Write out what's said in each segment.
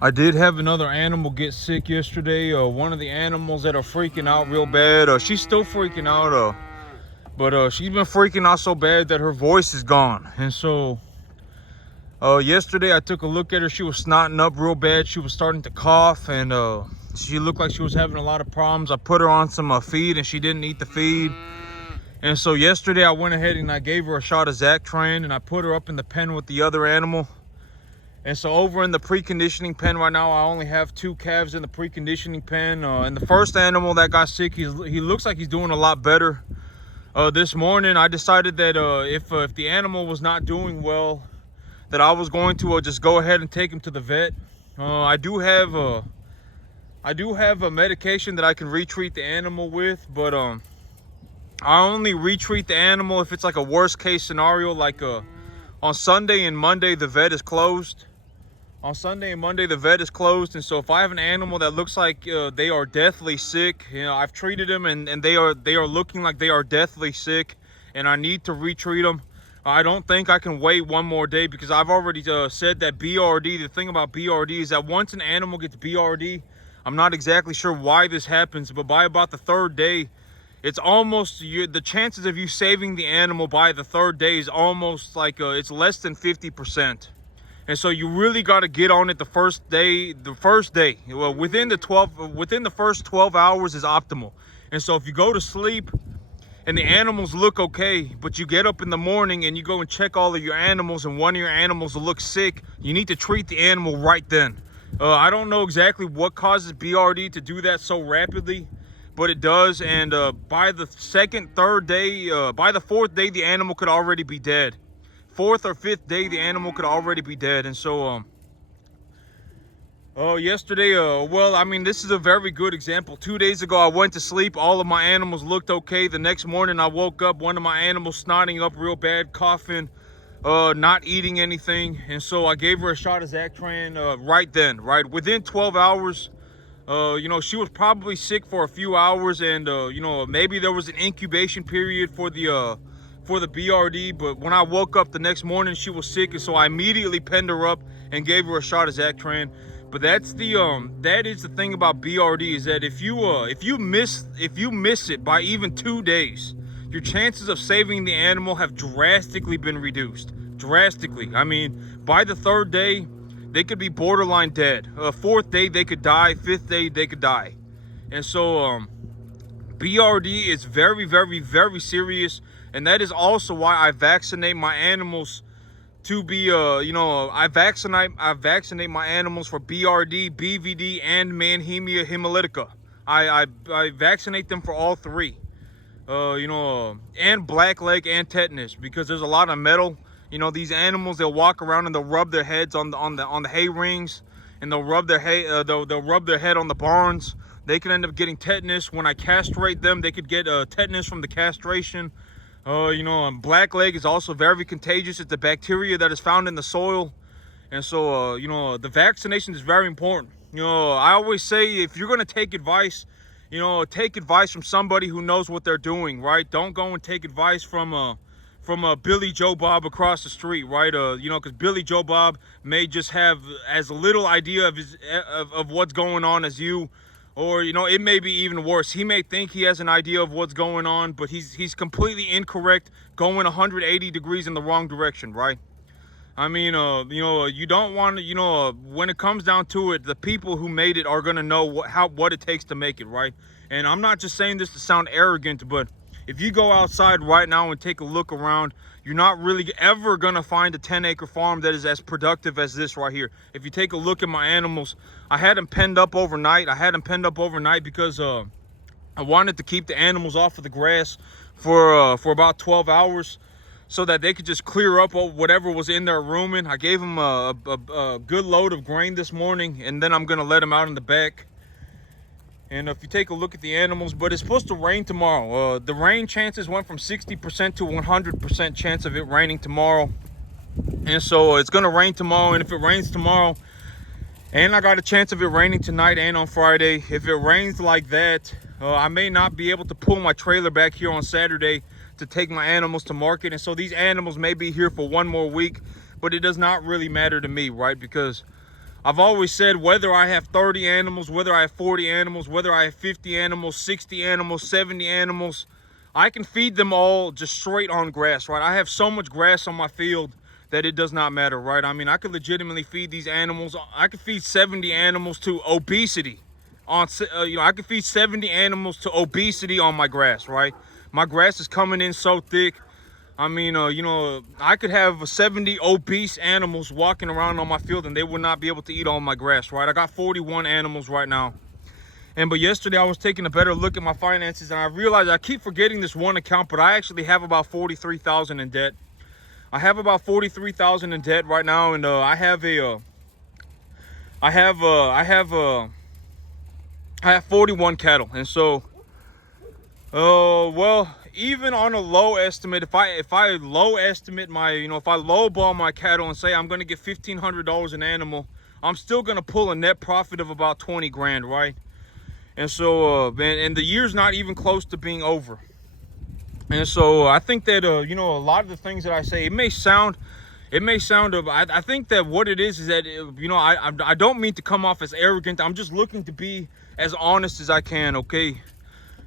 I did have another animal get sick yesterday. One of the animals that are freaking out real bad. She's still freaking out, but she's been freaking out so bad that her voice is gone. And so yesterday I took a look at her. She was snotting up real bad. She was starting to cough, and she looked like she was having a lot of problems. I put her on some feed, and she didn't eat the feed. And so yesterday I went ahead and I gave her a shot of Zactran, and I put her up in the pen with the other animal. And so over in the preconditioning pen right now, I only have 2 calves in the preconditioning pen. And the first animal that got sick, he looks like he's doing a lot better. This morning, I decided that if the animal was not doing well, that I was going to just go ahead and take him to the vet. I do have a medication that I can retreat the animal with, but I only retreat the animal if it's like a worst case scenario, like on Sunday and Monday the vet is closed. On Sunday and Monday the vet is closed, and so if I have an animal that looks like they are deathly sick, I've treated them and they are looking like they are deathly sick, and I need to retreat them. I don't think I can wait one more day, because I've already said that BRD, the thing about BRD is that once an animal gets BRD, I'm not exactly sure why this happens, but by about the 3rd day, it's almost, the chances of you saving the animal by the 3rd day is almost like it's less than 50%. And so you really got to get on it the first day. Well, within the first 12 hours is optimal. And so if you go to sleep and the animals look okay, but you get up in the morning and you go and check all of your animals and one of your animals will look sick, you need to treat the animal right then. I don't know exactly what causes BRD to do that so rapidly, but it does. And by the 2nd, 3rd day, by the 4th day, the animal could already be dead. 4th or 5th day, the animal could already be dead. And so yesterday, well, I mean, this is a very good example. 2 days ago, I went to sleep, all of my animals looked okay. The next morning I woke up, one of my animals snotting up real bad, coughing, not eating anything. And so I gave her a shot of Zactran right then, right within 12 hours. She was probably sick for a few hours, and maybe there was an incubation period for the BRD, but when I woke up the next morning, she was sick, and so I immediately penned her up and gave her a shot of Zactran. But that is the thing about BRD, is that if you miss it by even 2 days, your chances of saving the animal have drastically been reduced. Drastically. I mean, by the 3rd day, they could be borderline dead. 4th day, they could die. 5th day, they could die. And so BRD is very, very, very serious. And that is also why I vaccinate my animals to be, I vaccinate my animals for BRD, BVD, and Mannheimia hemolytica. I vaccinate them for all 3, and blackleg and tetanus, because there's a lot of metal. These animals, they'll walk around and they'll rub their heads on the hay rings, and they'll rub their they'll rub their head on the barns. They can end up getting tetanus. When I castrate them, they could get tetanus from the castration. Blackleg is also very contagious. It's a bacteria that is found in the soil. And so, the vaccination is very important. I always say, if you're going to take advice, take advice from somebody who knows what they're doing, right? Don't go and take advice from Billy Joe Bob across the street, right? Because Billy Joe Bob may just have as little idea of what's going on as you. Or, it may be even worse. He may think he has an idea of what's going on, but he's completely incorrect, going 180 degrees in the wrong direction, right? I mean, you don't want to, when it comes down to it, the people who made it are going to know what it takes to make it, right? And I'm not just saying this to sound arrogant, but if you go outside right now and take a look around, you're not really ever going to find a 10-acre farm that is as productive as this right here. If you take a look at my animals, I had them penned up overnight. Because I wanted to keep the animals off of the grass for about 12 hours so that they could just clear up whatever was in their rumen. I gave them a good load of grain this morning, and then I'm going to let them out in the back. And if you take a look at the animals, but it's supposed to rain tomorrow. The rain chances went from 60% to 100% chance of it raining tomorrow. And so it's going to rain tomorrow. And if it rains tomorrow, and I got a chance of it raining tonight and on Friday, if it rains like that, I may not be able to pull my trailer back here on Saturday to take my animals to market. And so these animals may be here for one more week, but it does not really matter to me, right? Because I've always said, whether I have 30 animals, whether I have 40 animals, whether I have 50 animals, 60 animals, 70 animals, I can feed them all just straight on grass, right? I have so much grass on my field that it does not matter, right? I mean, I could legitimately feed these animals. I could feed 70 animals to obesity. I could feed 70 animals to obesity on my grass, right? My grass is coming in so thick. I mean, I could have 70 obese animals walking around on my field and they would not be able to eat all my grass, right? I got 41 animals right now. But yesterday I was taking a better look at my finances and I realized I keep forgetting this one account, but I actually have about 43,000 in debt. I have about 43,000 in debt right now, and I have 41 cattle, and so, well, even on a low estimate, if I low estimate my, if I lowball my cattle and say I'm gonna get $1,500 an animal, I'm still gonna pull a net profit of about 20 grand, right? And so, and the year's not even close to being over. And so I think that, a lot of the things that I say, I think that what it is that, I don't mean to come off as arrogant. I'm just looking to be as honest as I can, okay?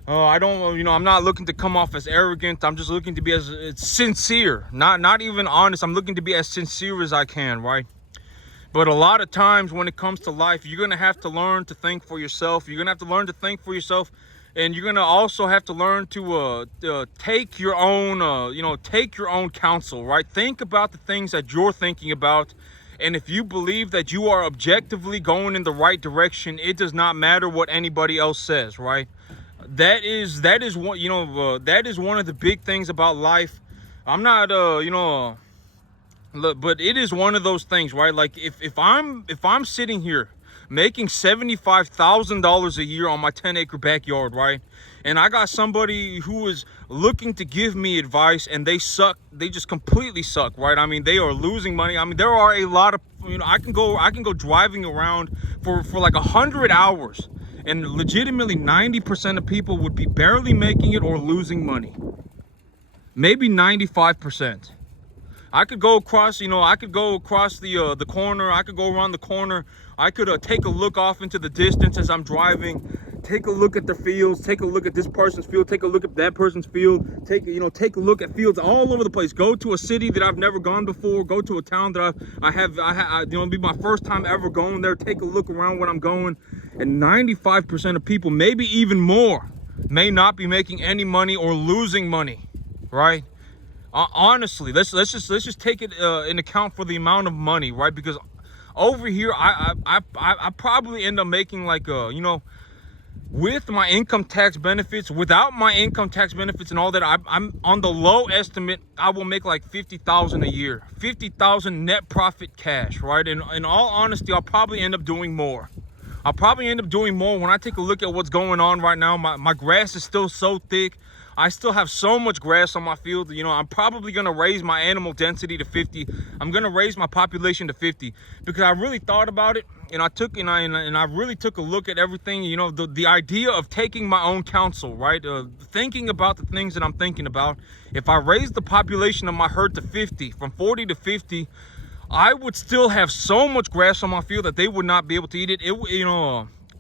I'm not looking to come off as arrogant. I'm just looking to be as sincere, not even honest. I'm looking to be as sincere as I can, right? But a lot of times when it comes to life, you're going to have to learn to think for yourself. You're going to have to learn to think for yourself. And you're going to also have to learn to take your own counsel, right? Think about the things that you're thinking about. And if you believe that you are objectively going in the right direction, it does not matter what anybody else says, right? That is one of the big things about life. I'm not, but it is one of those things, right? Like if I'm sitting here making $75,000 a year on my 10-acre backyard, right? And I got somebody who is looking to give me advice and they suck. They just completely suck, right? I mean, they are losing money. I mean, there are a lot of, I can go driving around for like 100 hours and legitimately 90% of people would be barely making it or losing money. Maybe 95%. I could go across, the corner. I could go around the corner. I could take a look off into the distance as I'm driving. Take a look at the fields. Take a look at this person's field. Take a look at that person's field. Take a look at fields all over the place. Go to a city that I've never gone before. Go to a town that it'll be my first time ever going there. Take a look around where I'm going. And 95% of people, maybe even more, may not be making any money or losing money, right? Honestly, let's just take it in account for the amount of money, right? Because over here, I probably end up making like with my income tax benefits, without my income tax benefits and all that, I'm on the low estimate. I will make like 50,000 a year, 50,000 net profit cash, right? And in all honesty, I'll probably end up doing more. I'll probably end up doing more when I take a look at what's going on right now. My grass is still so thick. I still have so much grass on my field. I'm probably going to raise my animal density to 50. I'm going to raise my population to 50 because I really thought about it, and I really took a look at everything. The idea of taking my own counsel, right? Thinking about the things that I'm thinking about. If I raise the population of my herd to 50, from 40 to 50, I would still have so much grass on my field that they would not be able to eat it.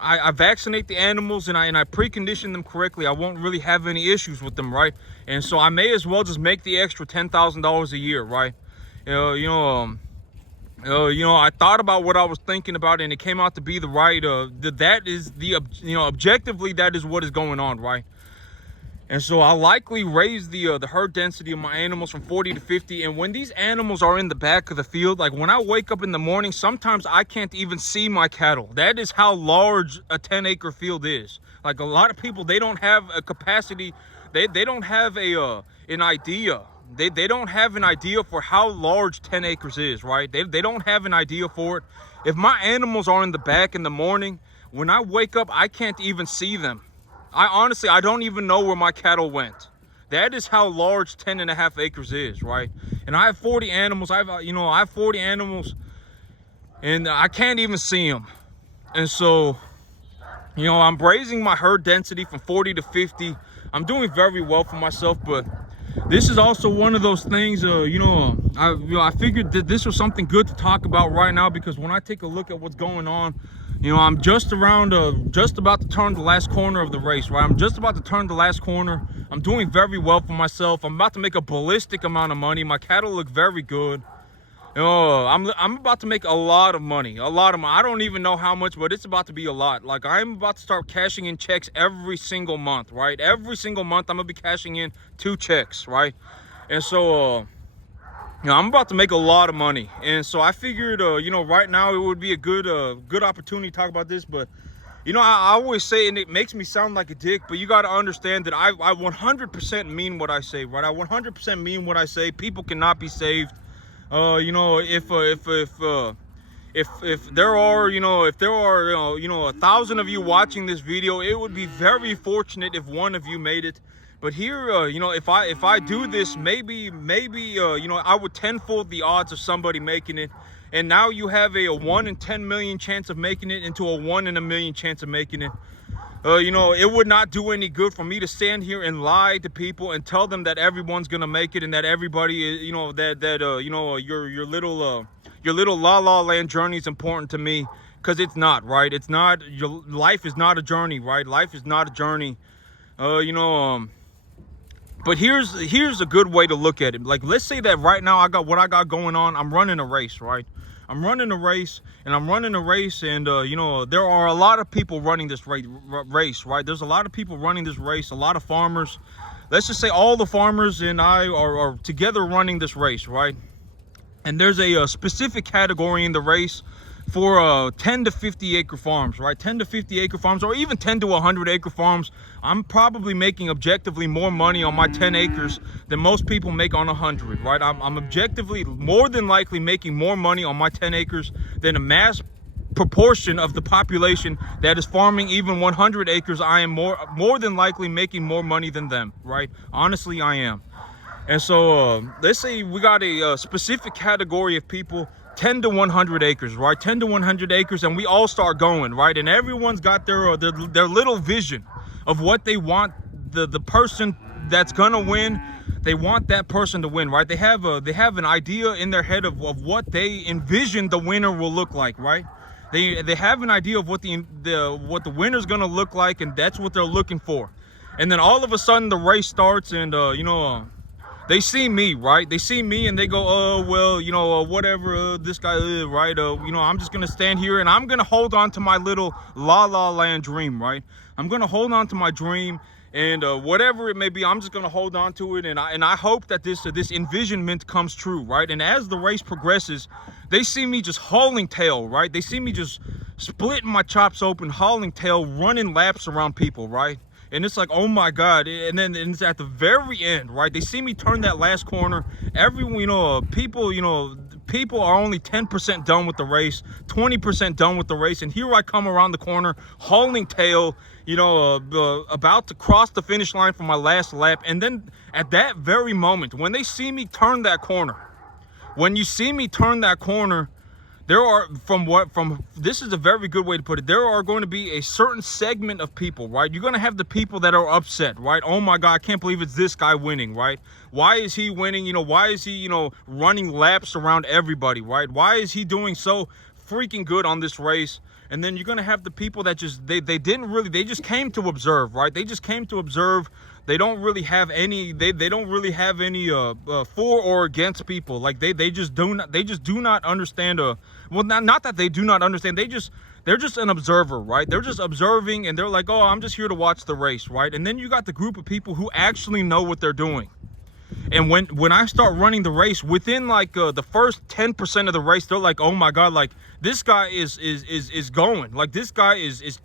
I vaccinate the animals and I precondition them correctly. I won't really have any issues with them, right? And so I may as well just make the extra $10,000 a year, right? I thought about what I was thinking about and it came out to be the right. Objectively, that is what is going on, right? And so I likely raise the herd density of my animals from 40 to 50. And when these animals are in the back of the field, like when I wake up in the morning, sometimes I can't even see my cattle. That is how large a 10-acre field is. Like a lot of people, they don't have a capacity. They don't have an idea. They don't have an idea for how large 10 acres is, right? They don't have an idea for it. If my animals are in the back in the morning, when I wake up, I can't even see them. I don't even know where my cattle went. That is how large 10.5 acres is, right? And I have 40 animals. I have 40 animals and I can't even see them. And so, I'm raising my herd density from 40 to 50. I'm doing very well for myself, but this is also one of those things, I figured that this was something good to talk about right now, because when I take a look at what's going on, I'm just about to turn the last corner of the race, right? I'm just about to turn the last corner. I'm doing very well for myself. I'm about to make a ballistic amount of money. My cattle look very good. I'm about to make a lot of money, I don't even know how much, but it's about to be a lot. Like, I'm about to start cashing in checks every single month, right? Every single month I'm gonna be cashing in 2 checks, right? And so I'm about to make a lot of money, and so I figured right now it would be a good opportunity to talk about this. But I always say, and it makes me sound like a dick, but you got to understand that I 100% mean what I say, right? I 100% mean what I say. People cannot be saved. If there are, 1,000 of you watching this video, it would be very fortunate if one of you made it. But here, if I do this, maybe I would tenfold the odds of somebody making it. And now you have a 1 in 10 million chance of making it into a 1 in a million chance of making it. It would not do any good for me to stand here and lie to people and tell them that everyone's gonna make it and that everybody is, your little la la land journey is important to me, because it's not, right? It's not. Your life is not a journey, right? Life is not a journey. But here's a good way to look at it. Like, let's say that right now I got what I got going on. I'm running a race, right? I'm running a race, and there are a lot of people running this race, right? There's a lot of people running this race, a lot of farmers. Let's just say all the farmers and I are together running this race, right? And there's a specific category in the race for 10 to 50 acre farms, right? 10 to 50 acre farms, or even 10 to 100 acre farms. I'm probably making objectively more money on my 10 acres than most people make on 100, right? I'm objectively more than likely making more money on my 10 acres than a mass proportion of the population that is farming even 100 acres. I am more than likely making more money than them, right? Honestly, I am. And so let's say we got a specific category of people, 10 to 100 acres, right? 10 to 100 acres, and we all start going, right? And everyone's got their little vision of what they want the person that's gonna win. They want that person to win, right? They have an idea in their head of what they envision the winner will look like, right? They have an idea of what the winner's gonna look like, and that's what they're looking for. And then all of a sudden the race starts, and they see me, right? They see me and they go, oh, well, whatever, this guy is, right? I'm just going to stand here and I'm going to hold on to my little la la land dream, right? I'm going to hold on to my dream, and whatever it may be, I'm just going to hold on to it. And I hope that this envisionment comes true, right? And as the race progresses, they see me just hauling tail, right? They see me just splitting my chops open, hauling tail, running laps around people, right? And it's like, oh my God. And then it's at the very end, right? They see me turn that last corner. Everyone, people are only 10% done with the race, 20% done with the race. And here I come around the corner, hauling tail, about to cross the finish line for my last lap. And then at that very moment, when they see me turn that corner, this is a very good way to put it. There are going to be a certain segment of people, right? You're going to have the people that are upset, right? Oh my God, I can't believe it's this guy winning, right? Why is he winning? Why is he, running laps around everybody, right? Why is he doing so freaking good on this race? And then you're going to have the people that just, they just came to observe, right? They just came to observe. They don't really have any, they don't really have any for or against people. Like they just do not understand. Well, not that they do not understand. They're just an observer, right? They're just observing, and they're like, oh, I'm just here to watch the race, right? And then you got the group of people who actually know what they're doing. And when I start running the race, within like the first 10% of the race, they're like, oh my God, like this guy is going, like this guy is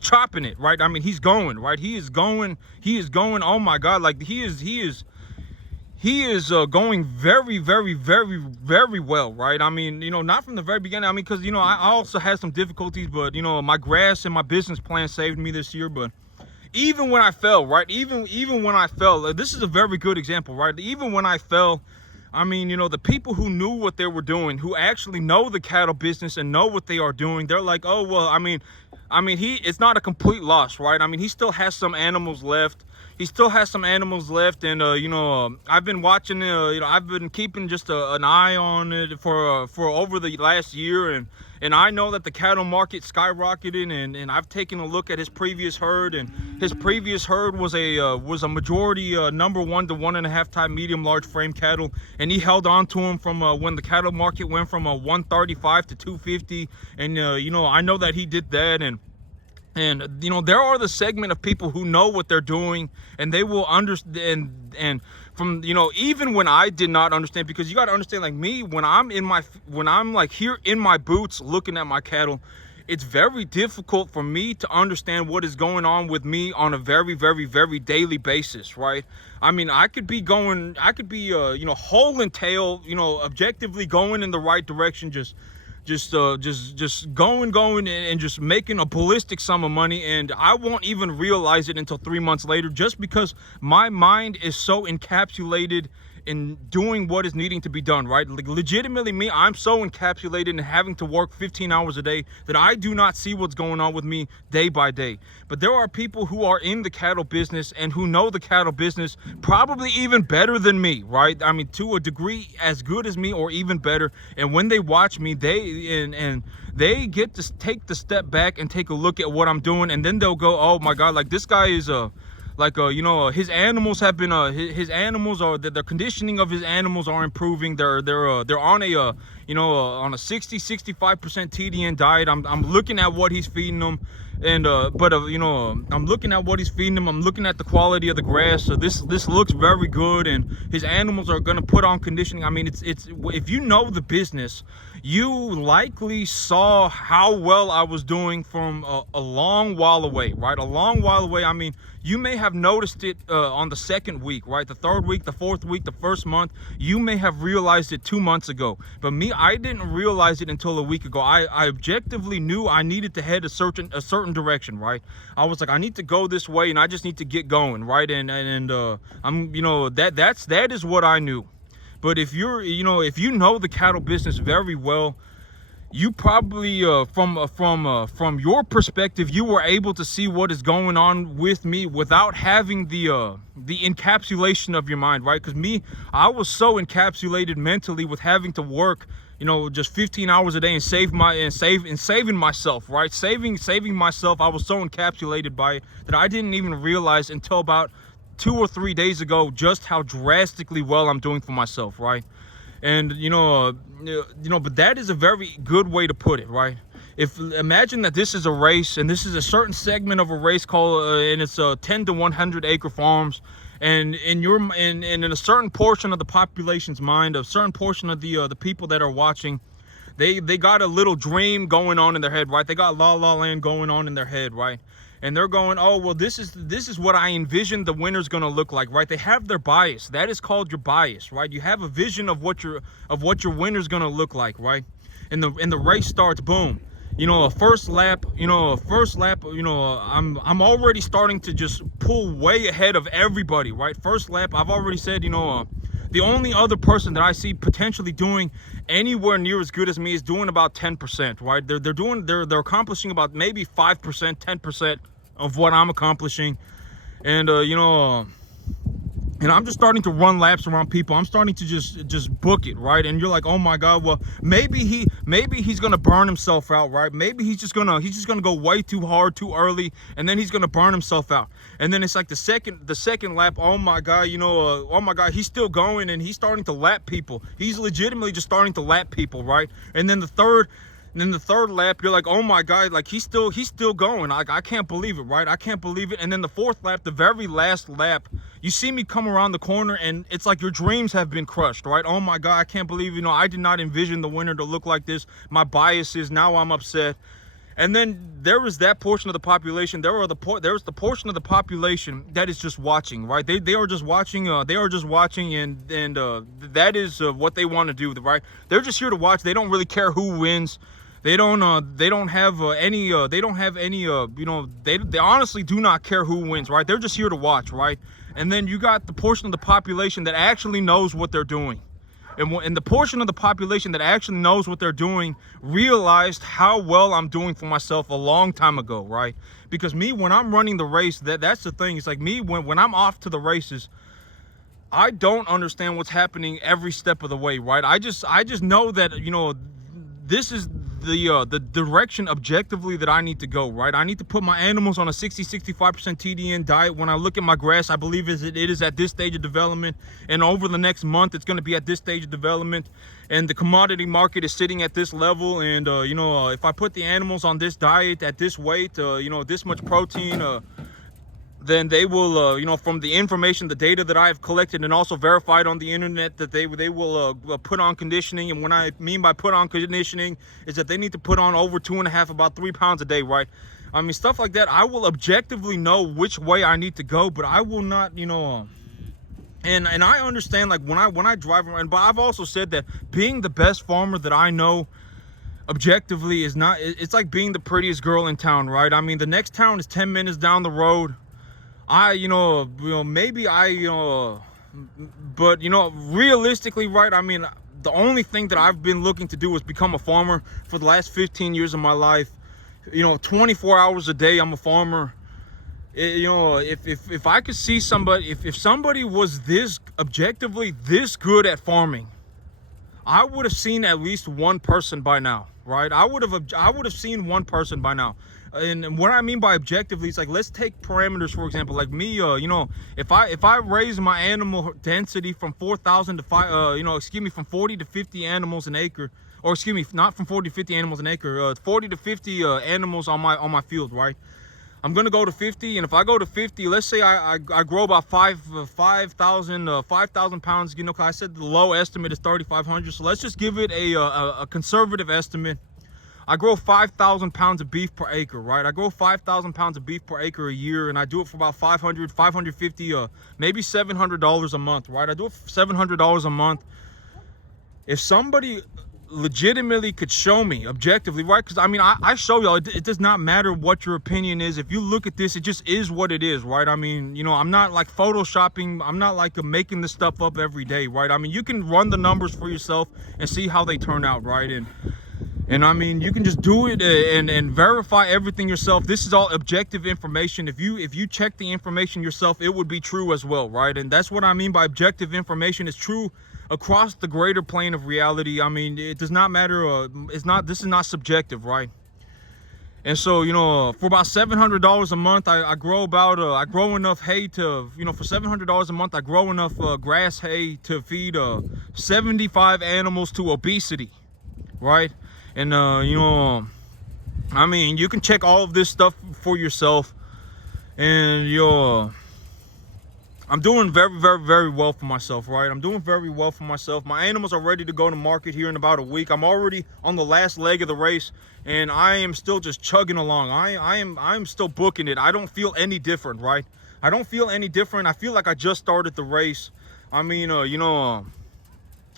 chopping it, right? I mean, he's going, right? He is going. Oh my God, like he is going very, very, very, very well, right? I mean, not from the very beginning. I mean, because I also had some difficulties, but my grass and my business plan saved me this year. But even when I fell, right? Even when I fell, this is a very good example, right? Even when I fell, I mean, the people who knew what they were doing, who actually know the cattle business and know what they are doing, they're like, oh, well, I mean, it's not a complete loss, right? I mean, he still has some animals left. he still has some animals left, and I've been watching. I've been keeping just an eye on it for over the last year, and I know that the cattle market skyrocketed, and I've taken a look at his previous herd, and his previous herd was a majority number 1 to 1.5 time medium large frame cattle, and he held on to him from when the cattle market went from 135 to 250, and I know that he did that, and there are the segment of people who know what they're doing, and they will understand. And from even when I did not understand, because you got to understand, like me, when I'm like here in my boots looking at my cattle, it's very difficult for me to understand what is going on with me on a very, very, very daily basis, right? I mean, I could be whole and tail, objectively going in the right direction, just going and just making a ballistic sum of money, and I won't even realize it until 3 months later, just because my mind is so encapsulated in doing what is needing to be done, right? Like, legitimately, me, I'm so encapsulated in having to work 15 hours a day that I do not see what's going on with me day by day. But there are people who are in the cattle business and who know the cattle business probably even better than me, right? I mean, to a degree as good as me or even better. And when they watch me, they get to take the step back and take a look at what I'm doing, and then they'll go, oh my God, like this guy is his animals have been his animals are the conditioning of his animals are improving. They're on a 65% TDN diet. I'm looking at what he's feeding them, and I'm looking at what he's feeding them. I'm looking at the quality of the grass. So this looks very good, and his animals are going to put on conditioning. I mean, it's if you know the business, you likely saw how well I was doing from a long while away, right? A long while away. I mean, you may have noticed it on the second week, right? The third week, the fourth week, the first month. You may have realized it 2 months ago. But me, I didn't realize it until a week ago. I objectively knew I needed to head a certain direction, right? I was like, I need to go this way, and I just need to get going, right? And I'm that is what I knew. But if if you know the cattle business very well, you probably from your perspective, you were able to see what is going on with me without having the encapsulation of your mind, right? Because me, I was so encapsulated mentally with having to work just 15 hours a day and saving myself, right? Saving myself. I was so encapsulated by it that I didn't even realize until about 2 or 3 days ago just how drastically well I'm doing for myself, right? And but that is a very good way to put it, right? Imagine that this is a race, and this is a certain segment of a race called and it's 10 to 100 acre farms, and in a certain portion of the population's mind, a certain portion of the people that are watching, they got a little dream going on in their head, right? They got La La Land going on in their head, right? And they're going, oh, well, this is what I envision the winner's gonna look like, right? They have their bias. That is called your bias, right? You have a vision of what your winner's gonna look like, right? And the race starts, boom. A first lap, I'm already starting to just pull way ahead of everybody, right? First lap, I've already said, the only other person that I see potentially doing anywhere near as good as me is doing about 10%, right? They're accomplishing about maybe 5%, 10% of what I'm accomplishing, and and I'm just starting to run laps around people. I'm starting to just book it, right? And you're like, oh my God, well, maybe he's gonna burn himself out, right? Maybe he's just gonna go way too hard too early, and then he's gonna burn himself out. And then it's like the second lap, oh my God, oh my God, he's still going, and he's starting to lap people. He's legitimately just starting to lap people, right? And then the third lap, you're like, oh my God, like he's still going. I can't believe it, right? I can't believe it. And then the fourth lap, the very last lap, you see me come around the corner, and it's like your dreams have been crushed, right? Oh my God, I can't believe, I did not envision the winner to look like this. My bias is now I'm upset. And then there is that portion of the population. There's the portion of the population that is just watching, right? They are just watching. And that is what they want to do, right? They're just here to watch. They don't really care who wins. They don't have any. They honestly do not care who wins, right? They're just here to watch, right? And then you got the portion of the population that actually knows what they're doing. and the portion of the population that actually knows what they're doing realized how well I'm doing for myself a long time ago, right? Because me, when I'm running the race, that's the thing. It's like me, when I'm off to the races, I don't understand what's happening every step of the way, right? I just know that, you know, this is the direction objectively that I need to go, right? I need to put my animals on a 60-65% TDN diet. When I look at my grass, I believe it is at this stage of development, and over the next month it's going to be at this stage of development, and the commodity market is sitting at this level. And you know, if I put the animals on this diet at this weight, you know, this much protein, then they will, you know, from the information, the data that I've collected and also verified on the internet, that they will put on conditioning. And when I mean by put on conditioning is that they need to put on over 2.5, about 3 pounds a day, right? I mean, stuff like that. I will objectively know which way I need to go, but I will not, you know, and I understand, like, when I drive around, but I've also said that being the best farmer that I know objectively is not, it's like being the prettiest girl in town, right? I mean, the next town is 10 minutes down the road. Maybe but, you know, realistically, right, I mean, the only thing that I've been looking to do is become a farmer for the last 15 years of my life. You know, 24 hours a day, I'm a farmer. You know, if I could see somebody, if somebody was this objectively this good at farming, I would have seen at least one person by now, right? I would have seen one person by now. And what I mean by objectively, it's like, let's take parameters, for example, like me, you know, if I raise my animal density from 4,000 to 5, from 40 to 50 animals an acre, or excuse me, not from 40 to 50 animals an acre, 40 to 50 animals on my field, right? I'm gonna go to 50, and if I go to 50, let's say I grow about 5,000 pounds. You know, I said the low estimate is 3,500, so let's just give it a conservative estimate. I grow 5,000 pounds of beef per acre, right? I grow 5,000 pounds of beef per acre a year, and I do it for about 500, 550, maybe $700 a month, right? I do it for $700 a month. If somebody legitimately could show me objectively, right? Because I mean, I show y'all, it does not matter what your opinion is. If you look at this, it just is what it is, right? I mean, you know, I'm not like photoshopping, I'm not like making this stuff up every day, right? I mean, you can run the numbers for yourself and see how they turn out, right? And I mean, you can just do it and verify everything yourself. This is all objective information. If you check the information yourself, it would be true as well, right? And that's what I mean by objective information. It's true across the greater plane of reality. I mean, it does not matter. This is not subjective, right? And so, you know, for about $700 a month, I grow enough hay to, you know, for $700 a month, I grow enough grass hay to feed 75 animals to obesity, right? And, you know, I mean, you can check all of this stuff for yourself. And, I'm doing very, very, very well for myself, right? I'm doing very well for myself. My animals are ready to go to market here in about a week. I'm already on the last leg of the race, and I am still just chugging along. I'm still booking it. I don't feel any different, right? I don't feel any different. I feel like I just started the race. I mean, you know,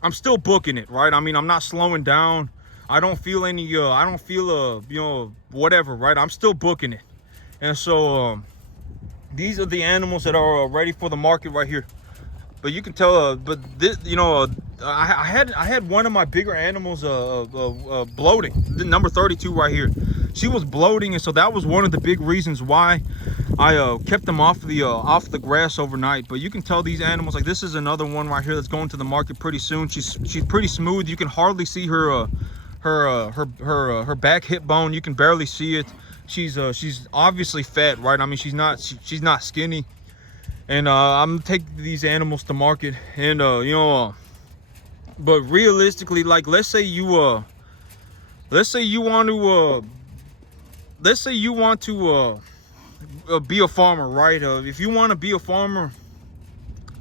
I'm still booking it, right? I mean, I'm not slowing down. I don't feel any, you know, whatever, right? I'm still booking it. And so, these are the animals that are ready for the market right here. But you can tell, but this, you know, I had one of my bigger animals bloating, the number 32 right here. She was bloating, and so that was one of the big reasons why I kept them off the grass overnight. But you can tell these animals, like this is another one right here that's going to the market pretty soon. She's pretty smooth. You can hardly see her back hip bone. You can barely see it. She's obviously fat, right? I mean, she's not skinny. And I'm taking these animals to market, and you know, but realistically, like, let's say you want to be a farmer, right? If you want to be a farmer,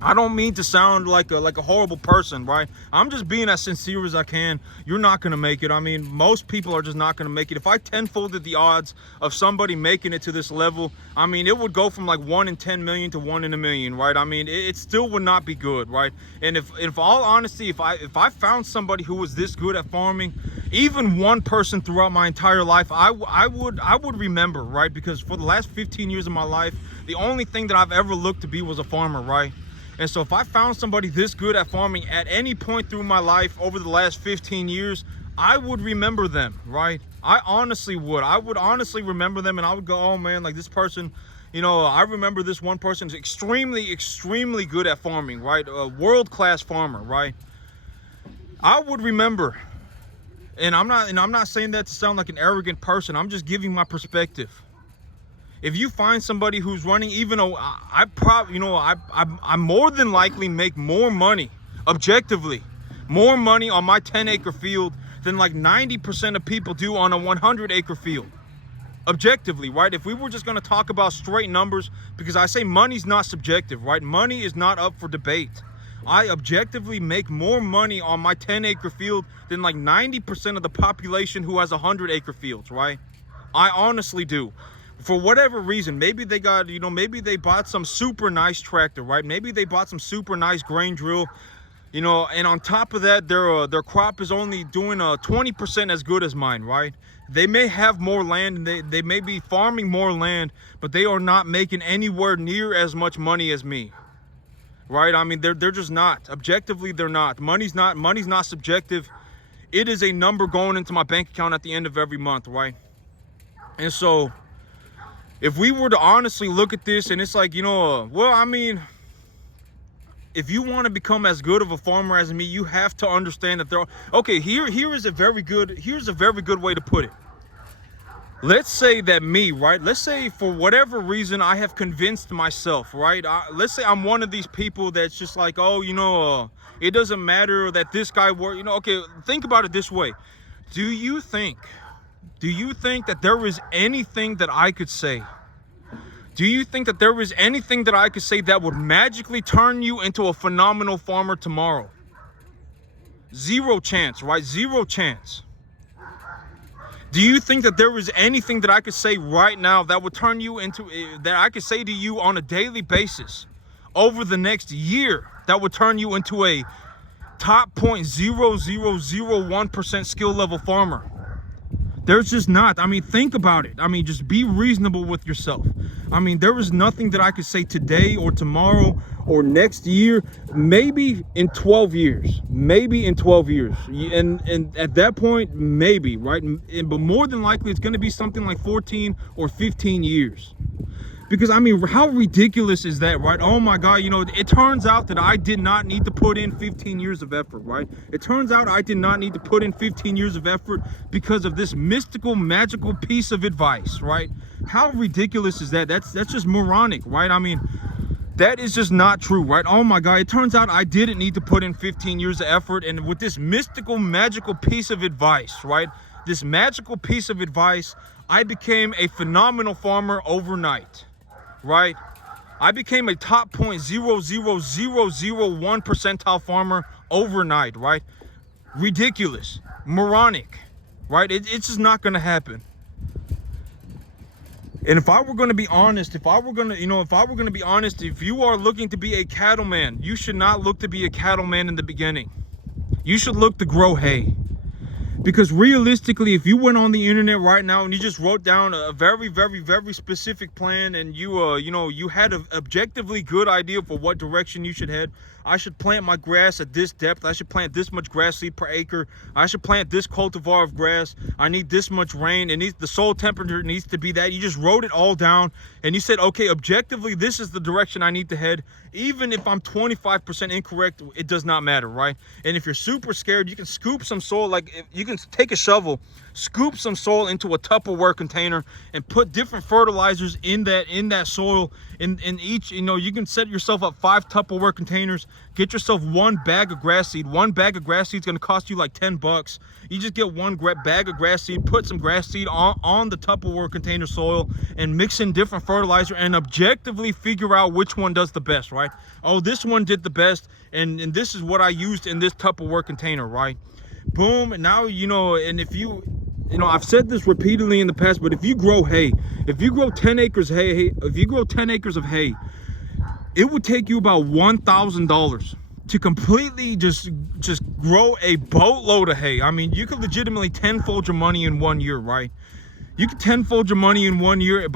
I don't mean to sound like a horrible person, right? I'm just being as sincere as I can. You're not gonna make it. I mean, most people are just not gonna make it. If I tenfolded the odds of somebody making it to this level, I mean, it would go from like 1 in 10 million to 1 in a million, right? I mean, it still would not be good, right? And if all honesty, if I found somebody who was this good at farming, even one person throughout my entire life, I would remember, right? Because for the last 15 years of my life, the only thing that I've ever looked to be was a farmer, right? And so if I found somebody this good at farming at any point through my life over the last 15 years, I would remember them, right? I honestly would. I would honestly remember them, and I would go, oh man, like this person, you know, I remember this one person is extremely good at farming, right? A world-class farmer, right? I would remember. And I'm not saying that to sound like an arrogant person. I'm just giving my perspective. If you find somebody who's running, even though I probably, you know, I more than likely make more money, objectively, more money on my 10-acre field than like 90% of people do on a 100-acre field. Objectively, right? If we were just going to talk about straight numbers, because I say money's not subjective, right? Money is not up for debate. I objectively make more money on my 10-acre field than like 90% of the population who has 100-acre fields, right? I honestly do. For whatever reason, maybe they got, you know, maybe they bought some super nice tractor, right? Maybe they bought some super nice grain drill, you know, and on top of that, their crop is only doing 20% as good as mine, right? They may have more land, and they may be farming more land, but they are not making anywhere near as much money as me, right? I mean, they're just not. Objectively, they're not. Money's not subjective. It is a number going into my bank account at the end of every month, right? And so if we were to honestly look at this, and it's like, you know, well, I mean, if you want to become as good of a farmer as me, you have to understand that okay, here's a very good way to put it. Let's say that me, right? Let's say for whatever reason I have convinced myself, right? Let's say I'm one of these people that's just like, oh, you know, it doesn't matter that this guy worked, you know. Okay, think about it this way. Do you think that there is anything that I could say? Do you think that there is anything that I could say that would magically turn you into a phenomenal farmer tomorrow? Zero chance, right? Zero chance. Do you think that there is anything that I could say right now that would turn you into, that I could say to you on a daily basis over the next year, that would turn you into a top 0.0001% skill level farmer? There's just not. I mean, think about it. I mean, just be reasonable with yourself. I mean, there is nothing that I could say today or tomorrow or next year, maybe in 12 years, and at that point, maybe, right? But more than likely, it's going to be something like 14 or 15 years. Because, I mean, how ridiculous is that, right? Oh my God, you know, it turns out that I did not need to put in 15 years of effort, right? It turns out I did not need to put in 15 years of effort because of this mystical, magical piece of advice, right? How ridiculous is that? That's just moronic, right? I mean, that is just not true, right? Oh my God, it turns out I didn't need to put in 15 years of effort, and with this mystical, magical piece of advice, right? This magical piece of advice, I became a phenomenal farmer overnight. Right? I became a top 0.00001 percentile farmer overnight, right? Ridiculous, moronic, right? It's just not gonna happen. And if I were gonna be honest, if you are looking to be a cattleman, you should not look to be a cattleman in the beginning. You should look to grow hay. Because realistically, if you went on the internet right now and you just wrote down a very specific plan, and you had an objectively good idea for what direction you should head. I should plant my grass at this depth. I should plant this much grass seed per acre. I should plant this cultivar of grass. I need this much rain. The soil temperature needs to be that. You just wrote it all down and you said, okay, objectively, this is the direction I need to head. Even if I'm 25% incorrect, it does not matter, right? And if you're super scared, you can scoop some soil, you can take a shovel, scoop some soil into a Tupperware container and put different fertilizers in that soil. In each, you can set yourself up 5 Tupperware containers. Get yourself 1 bag of grass seed. 1 bag of grass seed is going to cost you like $10. You just get 1 bag of grass seed, put some grass seed on the Tupperware container soil, and mix in different fertilizer and objectively figure out which one does the best, right? Oh, this one did the best, and this is what I used in this Tupperware container, right? Boom. And now, and if I've said this repeatedly in the past, but if you grow hay, if you grow 10 acres of hay, it would take you about $1,000 to completely just grow a boatload of hay. I mean, you could legitimately tenfold your money in 1 year, right? You could tenfold your money in 1 year and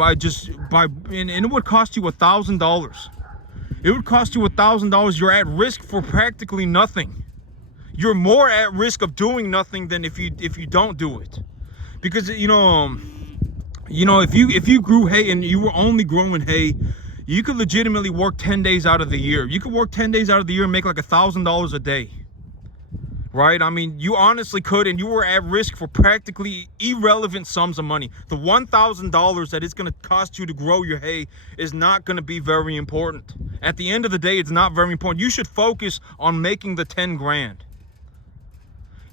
it would cost you $1,000. It would cost you $1,000. You're at risk for practically nothing. You're more at risk of doing nothing than if you don't do it. Because if you grew hay and you were only growing hay, you could legitimately work 10 days out of the year. You could work 10 days out of the year and make like $1,000 a day. Right? I mean, you honestly could, and you were at risk for practically irrelevant sums of money. The $1,000 that it's going to cost you to grow your hay is not going to be very important. At the end of the day, it's not very important. You should focus on making the 10 grand.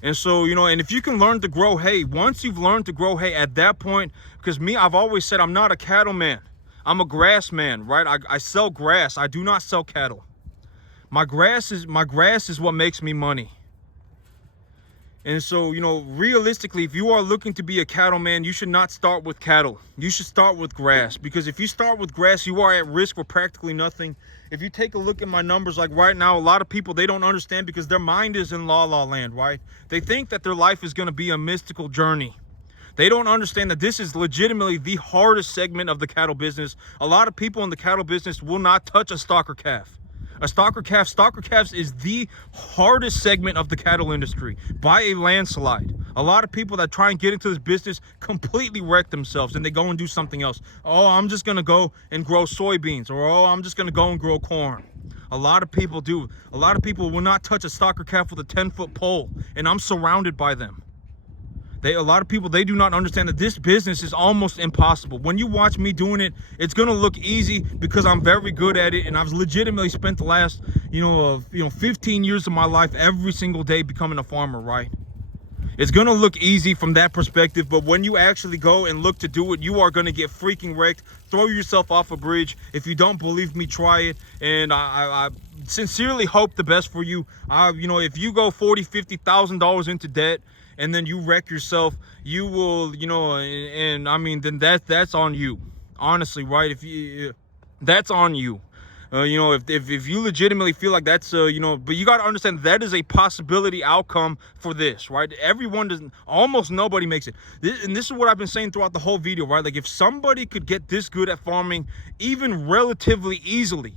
And so, and if you can learn to grow hay, once you've learned to grow hay at that point, because I've always said I'm not a cattle man. I'm a grass man, right? I sell grass. I do not sell cattle. My grass is what makes me money. And so, realistically, if you are looking to be a cattleman, you should not start with cattle. You should start with grass, because if you start with grass, you are at risk for practically nothing. If you take a look at my numbers, like right now, a lot of people, they don't understand because their mind is in la land, right? They think that their life is going to be a mystical journey. They don't understand that this is legitimately the hardest segment of the cattle business. A lot of people in the cattle business will not touch a stocker calf. A stocker calves is the hardest segment of the cattle industry by a landslide. A lot of people that try and get into this business completely wreck themselves and they go and do something else. Oh, I'm just gonna go and grow soybeans, or oh, I'm just gonna go and grow corn. A lot of people do. A lot of people will not touch a stocker calf with a 10-foot pole, and I'm surrounded by them. A lot of people, they do not understand that this business is almost impossible. When you watch me doing it, it's gonna look easy because I'm very good at it, and I've legitimately spent the last 15 years of my life every single day becoming a farmer, right? It's gonna look easy from that perspective, but when you actually go and look to do it, you are gonna get freaking wrecked. Throw yourself off a bridge. If you don't believe me, try it. And I sincerely hope the best for you. If you go $40,000-$50,000 into debt and then you wreck yourself, you will, and I mean, then that's on you, honestly, right? That's on you. If you legitimately feel like that's, but you got to understand that is a possibility outcome for this, right? Everyone doesn't, almost nobody makes it. And this is what I've been saying throughout the whole video, right? Like, if somebody could get this good at farming, even relatively easily,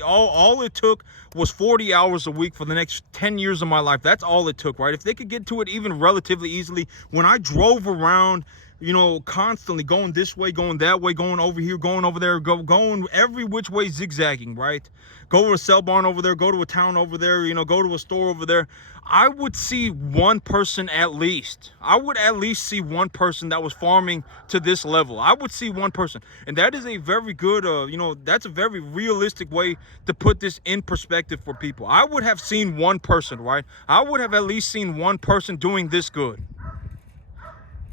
all it took was 40 hours a week for the next 10 years of my life. That's all it took, right? If they could get to it even relatively easily, when I drove around, constantly going this way, going that way, going over here, going over there, going every which way, zigzagging, right? Go to a sell barn over there, go to a town over there, go to a store over there. I would see one person at least. I would at least see one person that was farming to this level. I would see one person. And that is a very good, that's a very realistic way to put this in perspective for people. I would have seen one person, right? I would have at least seen one person doing this good.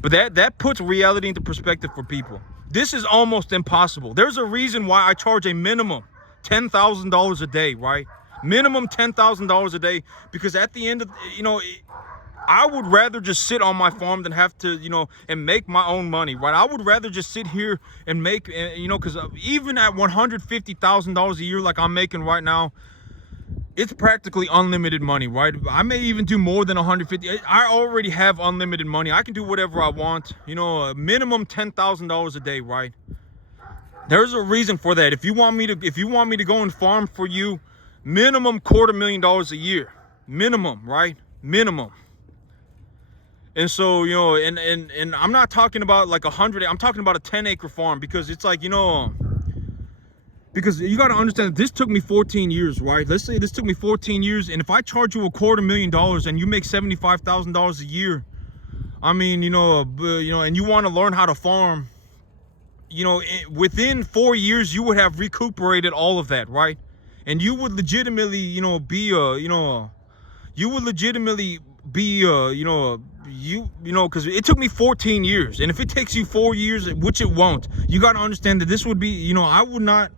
But that puts reality into perspective for people. This is almost impossible. There's a reason why I charge a minimum $10,000 a day, right? Minimum $10,000 a day, because at the end of, I would rather just sit on my farm than have to, and make my own money, right? I would rather just sit here and make, because even at $150,000 a year like I'm making right now, it's practically unlimited money, right? I may even do more than 150. I already have unlimited money. I can do whatever I want. A minimum $10,000 a day, right? There's a reason for that. If you want me to go and farm for you, minimum $250,000 a year, minimum, right? Minimum. And so, and I'm not talking about like 100. I'm talking about a 10-acre farm, because it's like, because you got to understand, this took me 14 years, right? Let's say this took me 14 years, and if I charge you $250,000 and you make $75,000 a year, I mean, and you want to learn how to farm, within 4 years you would have recuperated all of that, right? And you would legitimately, because it took me 14 years, and if it takes you 4 years, which it won't, you got to understand that this would be, I would not.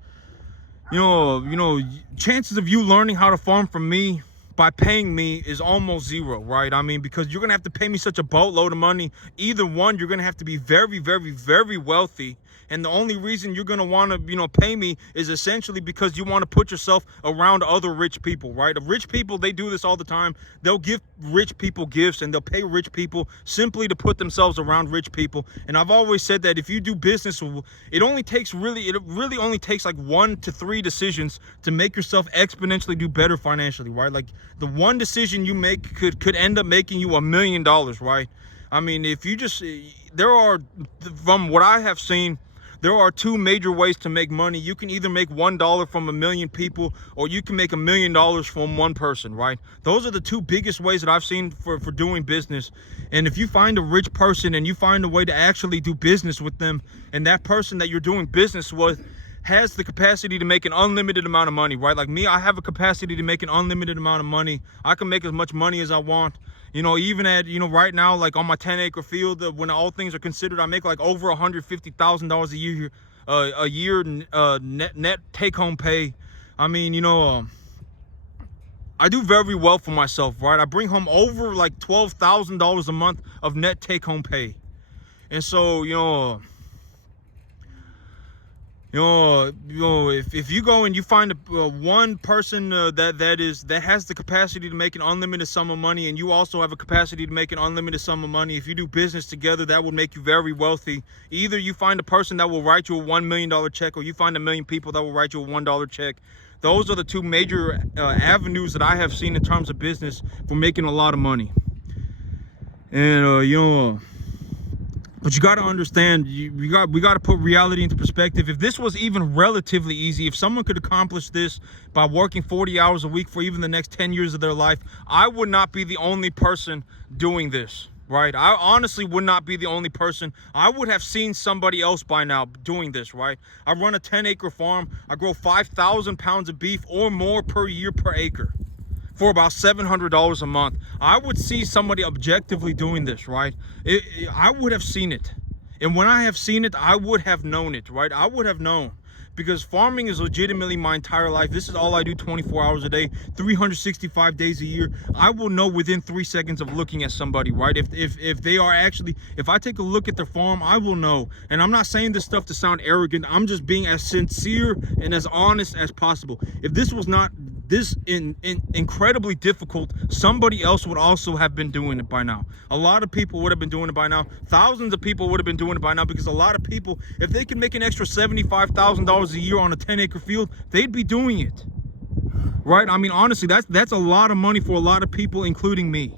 Chances of you learning how to farm from me by paying me is almost zero, right? I mean, because you're gonna have to pay me such a boatload of money. Either one, you're gonna have to be very, very, very wealthy. And the only reason you're gonna wanna, pay me is essentially because you wanna put yourself around other rich people, right? Rich people, they do this all the time. They'll give rich people gifts and they'll pay rich people simply to put themselves around rich people. And I've always said that if you do business, it really only takes like 1 to 3 decisions to make yourself exponentially do better financially, right? Like the one decision you make could end up making you $1 million, right? I mean, if you just, from what I have seen, there are 2 major ways to make money. You can either make $1 from 1 million people, or you can make $1 million from one person, right? Those are the 2 biggest ways that I've seen for doing business. And if you find a rich person and you find a way to actually do business with them, and that person that you're doing business with has the capacity to make an unlimited amount of money, right? Like me, I have a capacity to make an unlimited amount of money. I can make as much money as I want. Even at, right now, like on my 10-acre field, when all things are considered, I make like over $150,000 a year, net take-home pay. I mean, I do very well for myself, right? I bring home over like $12,000 a month of net take-home pay. And so, if you go and you find one person that has the capacity to make an unlimited sum of money, and you also have a capacity to make an unlimited sum of money, if you do business together, that would make you very wealthy. Either you find a person that will write you a $1 million check, or you find 1 million people that will write you a $1 check. Those are the 2 major avenues that I have seen in terms of business for making a lot of money. And but you got to understand, we got to put reality into perspective. If this was even relatively easy, if someone could accomplish this by working 40 hours a week for even the next 10 years of their life, I would not be the only person doing this, right? I honestly would not be the only person. I would have seen somebody else by now doing this, right? I run a 10-acre farm. I grow 5,000 pounds of beef or more per year per acre, for about $700 a month. I would see somebody objectively doing this, right? I would have seen it. And when I have seen it, I would have known it, right? I would have known. Because farming is legitimately my entire life. This is all I do 24 hours a day, 365 days a year. I will know within 3 seconds of looking at somebody, right? If they are actually, if I take a look at their farm, I will know. And I'm not saying this stuff to sound arrogant. I'm just being as sincere and as honest as possible. If this was not this incredibly difficult, somebody else would also have been doing it by now. A lot of people would have been doing it by now. Thousands of people would have been doing it by now, because a lot of people, if they can make an extra $75,000 a year on a 10-acre field, they'd be doing it, right? I mean, honestly, that's a lot of money for a lot of people, including me.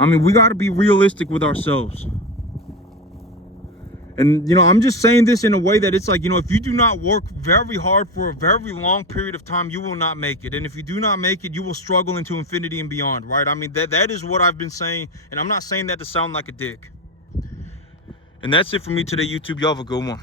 I mean, we got to be realistic with ourselves. And, I'm just saying this in a way that it's like, if you do not work very hard for a very long period of time, you will not make it. And if you do not make it, you will struggle into infinity and beyond, right? I mean, that is what I've been saying. And I'm not saying that to sound like a dick. And that's it for me today, YouTube. Y'all have a good one.